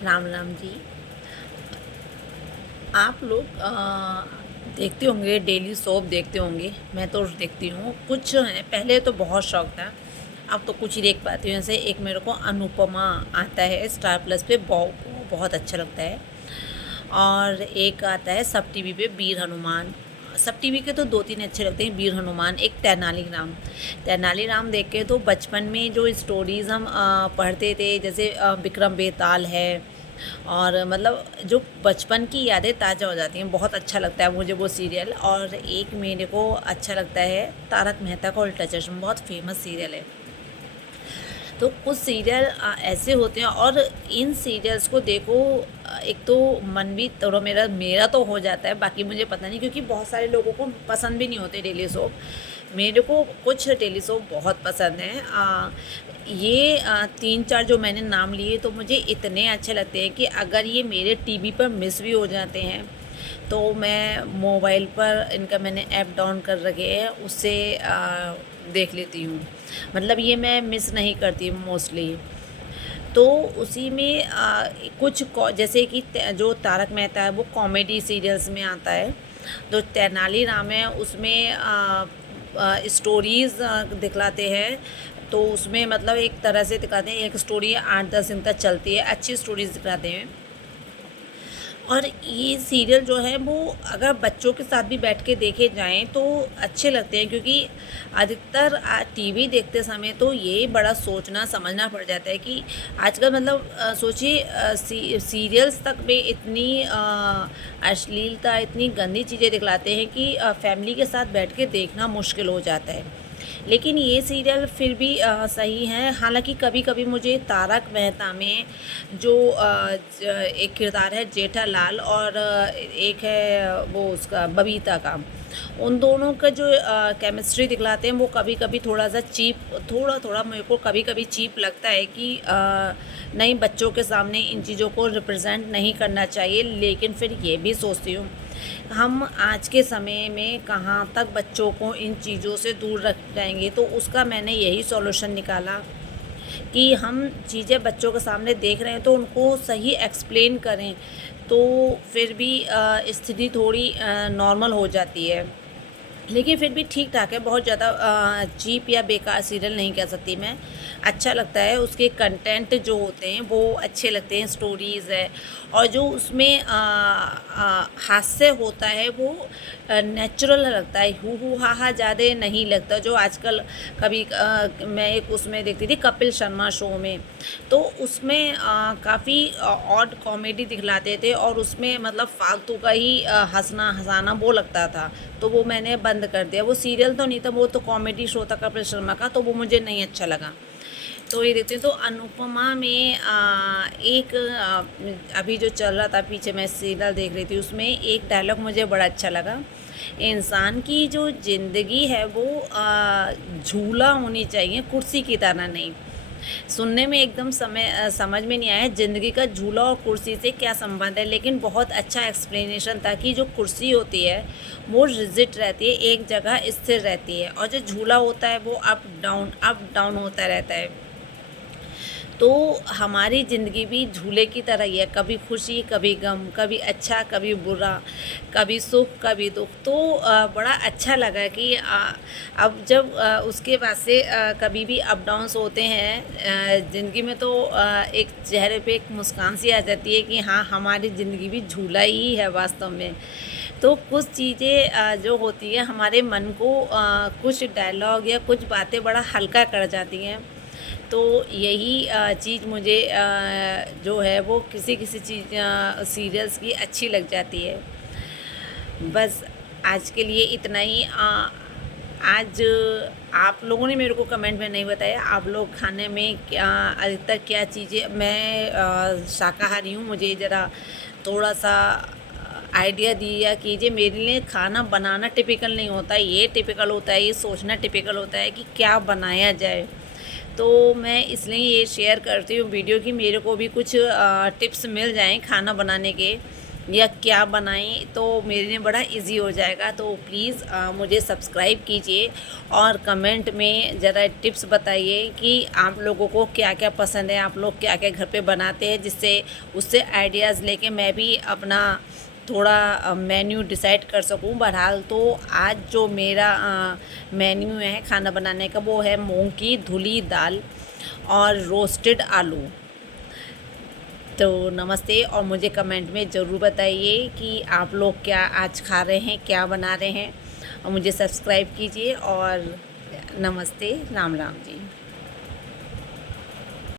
राम राम जी। आप लोग देखते होंगे, डेली सोप देखते होंगे। मैं तो देखती हूँ, कुछ हैं, पहले तो बहुत शौक था, अब तो कुछ ही देख पाती हूँ। जैसे एक मेरे को अनुपमा आता है स्टार प्लस पे, बहुत अच्छा लगता है। और एक आता है सब टीवी पे, वीर हनुमान। सब टीवी के तो दो तीन अच्छे लगते हैं, वीर हनुमान, एक तेनालीराम। तेनालीराम देख के तो बचपन में जो स्टोरीज़ हम पढ़ते थे, जैसे विक्रम बेताल है, और मतलब जो बचपन की यादें ताज़ा हो जाती हैं। बहुत अच्छा लगता है मुझे वो सीरियल। और एक मेरे को अच्छा लगता है तारक मेहता का उल्टा चश्मा, बहुत फेमस सीरियल है। तो कुछ सीरियल ऐसे होते हैं, और इन सीरियल्स को देखो, एक तो मन भी थोड़ा मेरा मेरा तो हो जाता है, बाकी मुझे पता नहीं, क्योंकि बहुत सारे लोगों को पसंद भी नहीं होते डेली सोप। मेरे को कुछ डेली सोप बहुत पसंद हैं। ये तीन चार जो मैंने नाम लिए, तो मुझे इतने अच्छे लगते हैं कि अगर ये मेरे टीवी पर मिस भी हो जाते हैं, तो मैं मोबाइल पर इनका मैंने ऐप डाउन कर रखे है, उससे देख लेती हूँ। मतलब ये मैं मिस नहीं करती मोस्टली। तो उसी में कुछ जैसे कि जो तारक मेहता है वो कॉमेडी सीरियल्स में आता है। जो तेनालीराम है उसमें स्टोरीज़ दिखलाते हैं। तो उसमें मतलब एक तरह से दिखाते हैं, एक स्टोरी 8-10 दिन तक चलती है, अच्छी स्टोरीज़ दिखाते हैं। और ये सीरियल जो है वो अगर बच्चों के साथ भी बैठ के देखे जाएं तो अच्छे लगते हैं, क्योंकि अधिकतर टीवी देखते समय तो ये बड़ा सोचना समझना पड़ जाता है कि आजकल मतलब सोचिए, सीरियल्स तक में इतनी अश्लीलता, इतनी गंदी चीज़ें दिखलाते हैं कि फैमिली के साथ बैठ के देखना मुश्किल हो जाता है। लेकिन ये सीरियल फिर भी सही है। हालांकि कभी कभी मुझे तारक मेहता में जो एक किरदार है जेठालाल, और एक है वो उसका बबीता का, उन दोनों का जो केमिस्ट्री दिखलाते हैं वो कभी कभी थोड़ा सा चीप, थोड़ा थोड़ा मेरे को कभी कभी चीप लगता है कि नहीं, बच्चों के सामने इन चीज़ों को रिप्रेजेंट नहीं करना चाहिए। लेकिन फिर ये भी सोचती हूँ, हम आज के समय में कहाँ तक बच्चों को इन चीज़ों से दूर रख जाएंगे। तो उसका मैंने यही सॉल्यूशन निकाला कि हम चीज़ें बच्चों के सामने देख रहे हैं तो उनको सही एक्सप्लेन करें, तो फिर भी स्थिति थोड़ी नॉर्मल हो जाती है। लेकिन फिर भी ठीक ठाक है, बहुत ज़्यादा चीप या बेकार सीरियल नहीं कह सकती मैं। अच्छा लगता है, उसके कंटेंट जो होते हैं वो अच्छे लगते हैं, स्टोरीज़ है, और जो उसमें हास्य होता है वो नेचुरल लगता है, हू हा ज़्यादा नहीं लगता। जो आजकल कभी मैं एक उसमें देखती थी कपिल शर्मा शो में, तो उसमें काफ़ी ऑड कॉमेडी दिखलाते थे, और उसमें मतलब फालतू का ही हंसना हंसाना वो लगता था। तो वो मैंने बंद कर दिया। वो सीरियल तो नहीं था, वो तो कॉमेडी शो था कपिल शर्मा का, तो वो मुझे नहीं अच्छा लगा। तो ये देखते हैं। तो अनुपमा में एक अभी जो चल रहा था पीछे, मैं सीरियल देख रही थी, उसमें एक डायलॉग मुझे बड़ा अच्छा लगा। इंसान की जो ज़िंदगी है वो झूला होनी चाहिए, कुर्सी की तरह नहीं। सुनने में एकदम समझ में नहीं आया ज़िंदगी का झूला और कुर्सी से क्या संबंध है, लेकिन बहुत अच्छा एक्सप्लेनेशन था कि जो कुर्सी होती है वो रिजिड रहती है, एक जगह स्थिर रहती है, और जो झूला होता है वो अप डाउन होता रहता है। तो हमारी ज़िंदगी भी झूले की तरह ही है, कभी खुशी कभी गम, कभी अच्छा कभी बुरा, कभी सुख कभी दुख। तो बड़ा अच्छा लगा कि अब जब उसके बाद से कभी भी अप डाउन्स होते हैं ज़िंदगी में, तो एक चेहरे पे एक मुस्कान सी आ जाती है कि हाँ, हमारी ज़िंदगी भी झूला ही है वास्तव में। तो कुछ चीज़ें जो होती हैं हमारे मन को, कुछ डायलॉग या कुछ बातें बड़ा हल्का कर जाती हैं। तो यही चीज़ मुझे जो है वो किसी किसी चीज़ सीरियल्स की अच्छी लग जाती है। बस आज के लिए इतना ही। आज आप लोगों ने मेरे को कमेंट में नहीं बताया, आप लोग खाने में क्या अधिकतर क्या चीज़ें, मैं शाकाहारी हूँ, मुझे ज़रा थोड़ा सा आइडिया दिया कीजिए। मेरे लिए खाना बनाना टिपिकल नहीं होता, ये टिपिकल होता है, ये सोचना टिपिकल होता है कि क्या बनाया जाए। तो मैं इसलिए ये शेयर करती हूँ वीडियो, कि मेरे को भी कुछ टिप्स मिल जाएं खाना बनाने के। या क्या बनाएं तो मेरे लिए बड़ा इजी हो जाएगा। तो प्लीज़ मुझे सब्सक्राइब कीजिए और कमेंट में ज़रा टिप्स बताइए कि आप लोगों को क्या क्या पसंद है, आप लोग क्या क्या घर पे बनाते हैं, जिससे उससे आइडियाज़ लेके मैं भी अपना थोड़ा मेन्यू डिसाइड कर सकूं। बहरहाल तो आज जो मेरा मेन्यू है खाना बनाने का, वो है मूंग की धुली दाल और रोस्टेड आलू। तो नमस्ते, और मुझे कमेंट में ज़रूर बताइए कि आप लोग क्या आज खा रहे हैं, क्या बना रहे हैं, और मुझे सब्सक्राइब कीजिए। और नमस्ते, राम राम जी।